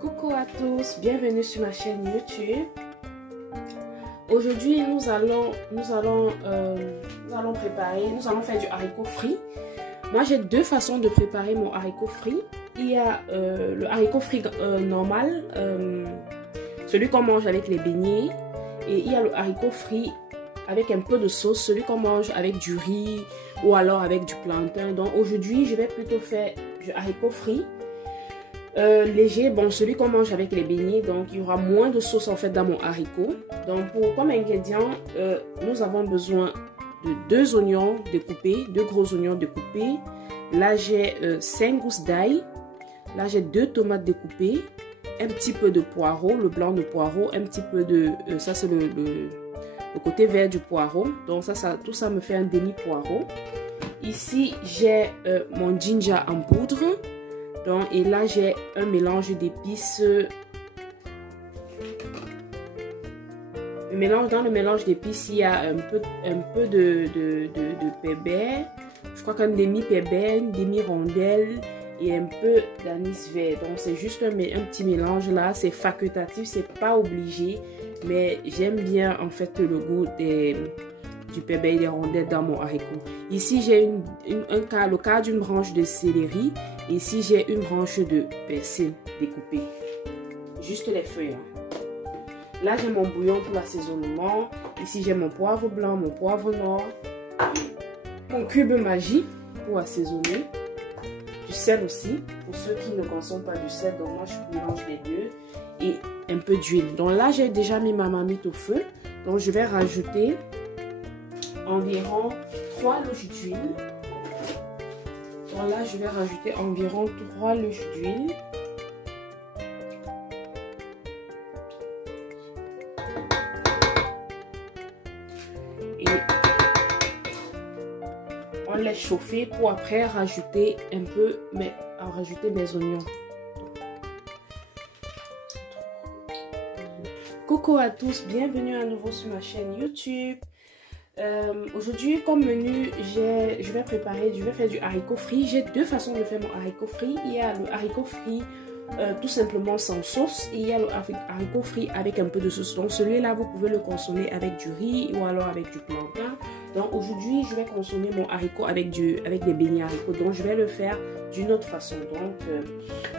Coucou à tous, bienvenue sur ma chaîne YouTube. Aujourd'hui nous allons faire du haricot frit. Moi j'ai deux façons de préparer mon haricot frit. Il y a le haricot frit normal, celui qu'on mange avec les beignets, et il y a le haricot frit avec un peu de sauce, celui qu'on mange avec du riz ou alors avec du plantain. Donc aujourd'hui je vais plutôt faire du haricot frit léger, bon, celui qu'on mange avec les beignets. Donc il y aura moins de sauce en fait dans mon haricot. Donc comme ingrédients, nous avons besoin de 2 oignons découpés, 2 gros oignons découpés. Là j'ai 5 gousses d'ail. Là j'ai 2 tomates découpées, un petit peu de poireau, le blanc de poireau, un petit peu de ça c'est le côté vert du poireau. Donc tout ça me fait un demi poireau. Ici j'ai mon ginger en poudre. Donc, et là j'ai un mélange d'épices. Dans le mélange d'épices, il y a un peu de pépère. Je crois qu'un demi-pépère, une demi-rondelle et un peu d'anis vert. Donc c'est juste un petit mélange là. C'est facultatif, c'est pas obligé. Mais j'aime bien en fait le goût du pépère et des rondelles dans mon haricot. Ici j'ai le quart d'une branche de céleri. Ici j'ai une branche de persil découpée. Juste les feuilles. Là j'ai mon bouillon pour l'assaisonnement. Ici j'ai mon poivre blanc, mon poivre noir, mon cube Maggi pour assaisonner. Du sel aussi, pour ceux qui ne consomment pas du sel. Donc moi je mélange les deux. Et un peu d'huile. Donc là j'ai déjà mis ma marmite au feu. Donc je vais rajouter environ 3 louches d'huile. Donc là je vais rajouter environ 3 louches d'huile. Et on laisse chauffer pour après rajouter mes oignons. Coucou à tous, bienvenue à nouveau sur ma chaîne YouTube. Aujourd'hui comme menu je vais faire du haricot frit. J'ai deux façons de faire mon haricot frit. Il y a le haricot frit tout simplement sans sauce, et il y a le haricot frit avec un peu de sauce. Donc celui-là vous pouvez le consommer avec du riz ou alors avec du plantain. Donc aujourd'hui je vais consommer mon haricot avec des beignets haricots. Donc je vais le faire d'une autre façon. Donc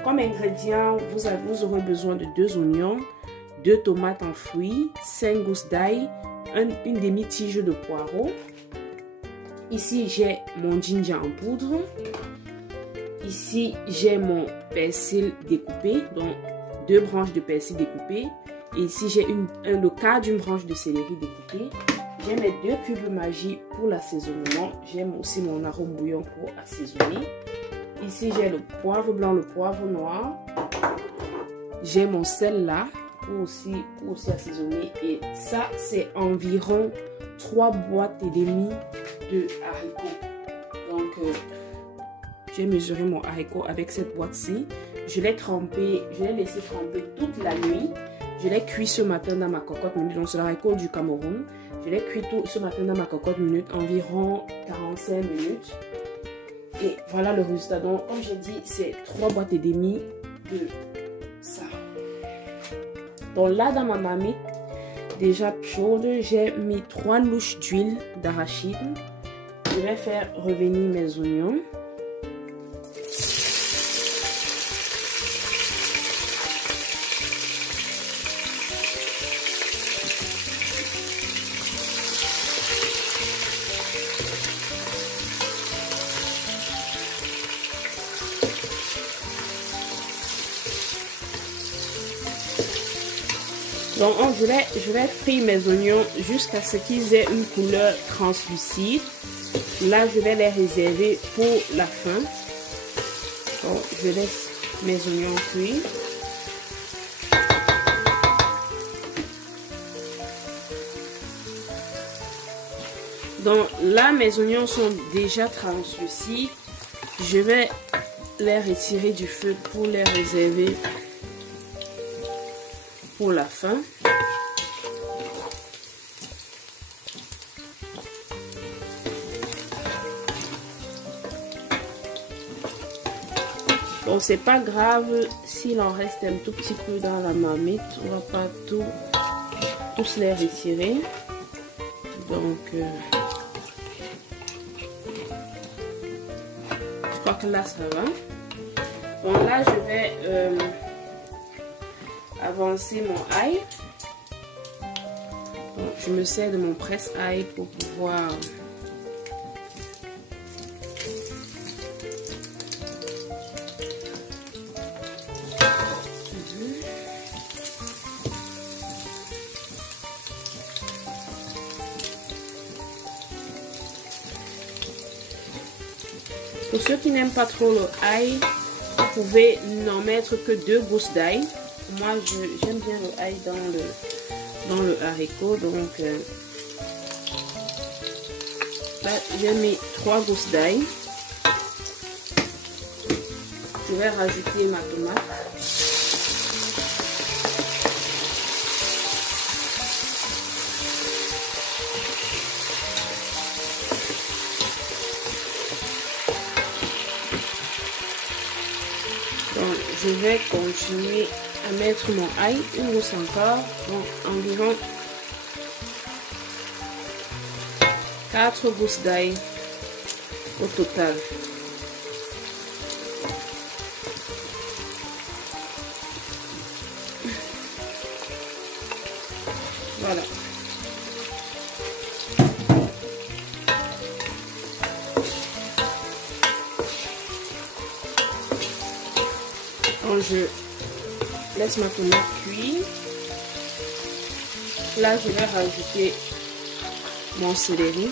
comme ingrédient vous aurez besoin de 2 oignons, 2 tomates en fruits, 5 gousses d'ail, une demi-tige de poireau. Ici j'ai mon ginger en poudre. Ici j'ai mon persil découpé, donc 2 branches de persil découpées. Et ici j'ai le quart d'une branche de céleri découpée. J'ai mes 2 cubes Maggi pour l'assaisonnement. J'aime aussi mon arôme bouillon pour assaisonner. Ici j'ai le poivre blanc, le poivre noir. J'ai mon sel là pour aussi assaisonner. Et ça c'est environ 3 boîtes et demie de haricots. Donc j'ai mesuré mon haricot avec cette boîte-ci. Je l'ai laissé tremper toute la nuit. Je l'ai cuit ce matin dans ma cocotte minute. Donc c'est le haricot du Cameroun. Je l'ai cuit ce matin dans ma cocotte minute, environ 45 minutes. Et voilà le résultat. Donc comme j'ai dit, c'est 3 boîtes et demie de ça. Donc là dans ma marmite déjà chaude, j'ai mis 3 louches d'huile d'arachide. Je vais faire revenir mes oignons. Donc je vais frire mes oignons jusqu'à ce qu'ils aient une couleur translucide. Là je vais les réserver pour la fin. Donc je laisse mes oignons cuire. Donc là mes oignons sont déjà translucides. Je vais les retirer du feu pour les réserver pour la fin. Bon, c'est pas grave s'il en reste un tout petit peu dans la marmite. On va pas tous les retirer. Donc, je crois que là, ça va. Bon, là, je vais avancer mon ail. Donc, je me sers de mon presse-ail pour pouvoir... Pour ceux qui n'aiment pas trop le ail, vous pouvez n'en mettre que 2 gousses d'ail. Moi, j'aime bien le ail dans le haricot. Donc, là, j'ai mis 3 gousses d'ail. Je vais rajouter ma tomate. Donc, je vais continuer à mettre mon ail, une gousse encore, donc environ 4 gousses d'ail au total. Voilà. Donc, je laisse ma tomate cuire. Là, je vais rajouter mon céleri.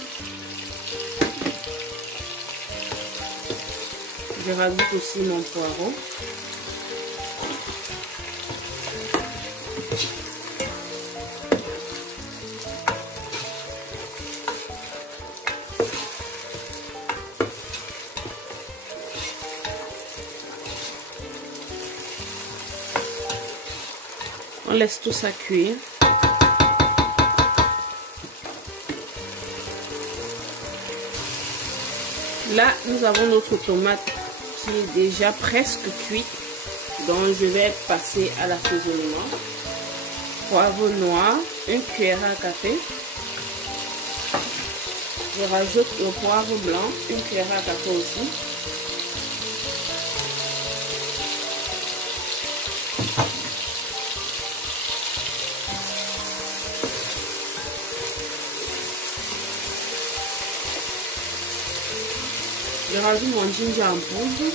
Je rajoute aussi mon poireau. On laisse tout ça cuire. Là, nous avons notre tomate qui est déjà presque cuite. Donc, je vais passer à l'assaisonnement. Poivre noir, 1 cuillère à café. Je rajoute le poivre blanc, 1 cuillère à café aussi. Je rajoute mon ginger en poudre.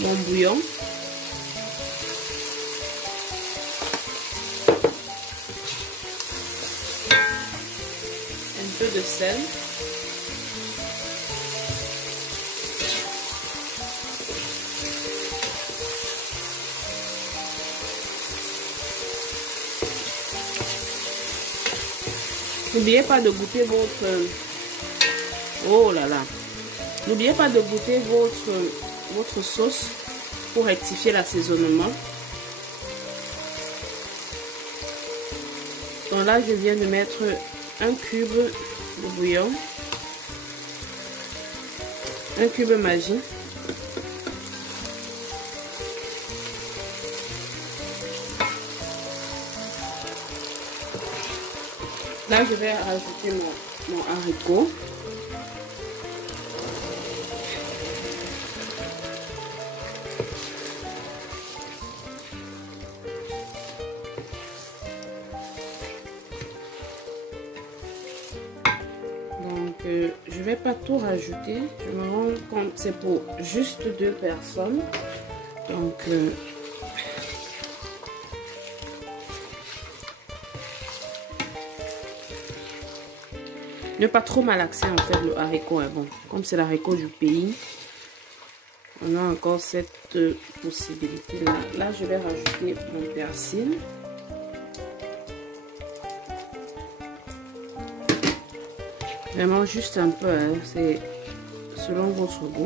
Mon bouillon. Un peu de sel. N'oubliez pas de goûter votre... Oh là là! N'oubliez pas de goûter votre sauce pour rectifier l'assaisonnement. Donc là, je viens de mettre 1 cube de bouillon, 1 cube Maggi, là je vais rajouter mon haricot. Je vais pas tout rajouter, je me rends compte c'est pour juste 2 personnes. Donc ne pas trop malaxer en fait le haricot. Bon, comme c'est l'haricot du pays, on a encore cette possibilité là. Là je vais rajouter mon persil. Vraiment juste un peu, hein, c'est selon votre goût.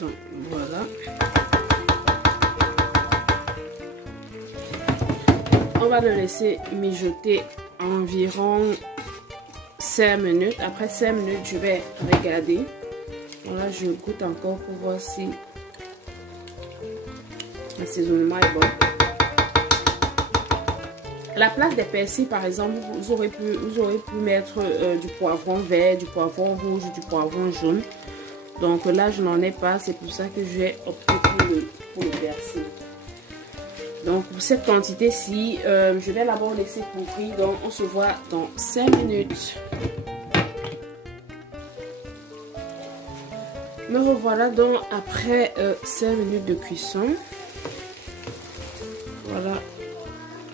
Donc voilà. On va le laisser mijoter environ 5 minutes. Après 5 minutes, je vais regarder. Voilà, je goûte encore pour voir si l'assaisonnement est bon. À la place des persils, par exemple, vous aurez pu mettre du poivron vert, du poivron rouge, du poivron jaune. Donc là, je n'en ai pas. C'est pour ça que j'ai opté pour le persil. Donc pour cette quantité-ci, je vais d'abord laisser couvrir. Donc on se voit dans 5 minutes. Me revoilà donc après 5 minutes de cuisson. Voilà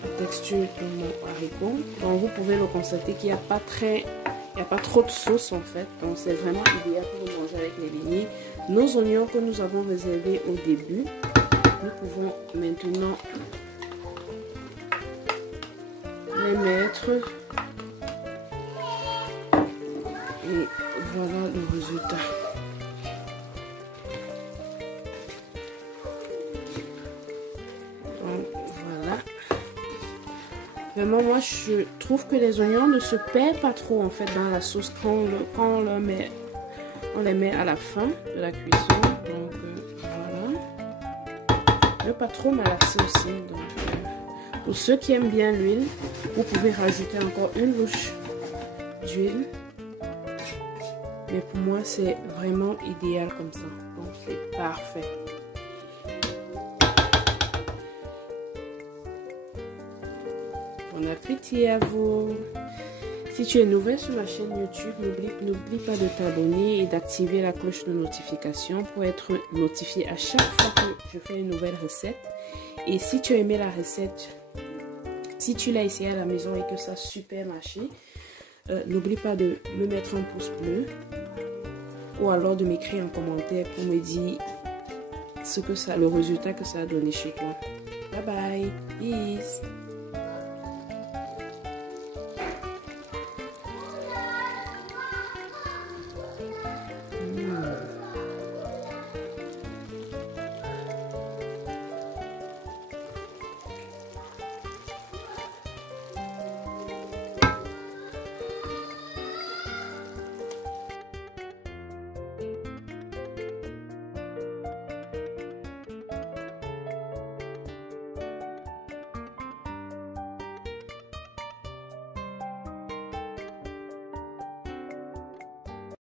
la texture de mon haricot. Donc vous pouvez le constater qu'il n'y a pas trop de sauce en fait. Donc c'est vraiment idéal pour le manger avec les beignets. Nos oignons que nous avons réservés au début, nous pouvons maintenant les mettre. Et voilà le résultat. Voilà. Vraiment, moi, je trouve que les oignons ne se perdent pas trop, en fait, dans la sauce quand on les met à la fin de la cuisson. Donc, voilà. Ne pas trop malaxer aussi. Donc, pour ceux qui aiment bien l'huile, vous pouvez rajouter encore une louche d'huile. Mais pour moi, c'est vraiment idéal comme ça. Donc, c'est parfait. Bon appétit à vous. Si tu es nouvelle sur ma chaîne YouTube, n'oublie pas de t'abonner et d'activer la cloche de notification pour être notifié à chaque fois que je fais une nouvelle recette. Et si tu as aimé la recette, si tu l'as essayé à la maison et que ça a super marché, n'oublie pas de me mettre un pouce bleu ou alors de m'écrire en commentaire pour me dire le résultat que ça a donné chez toi. Bye bye. Peace.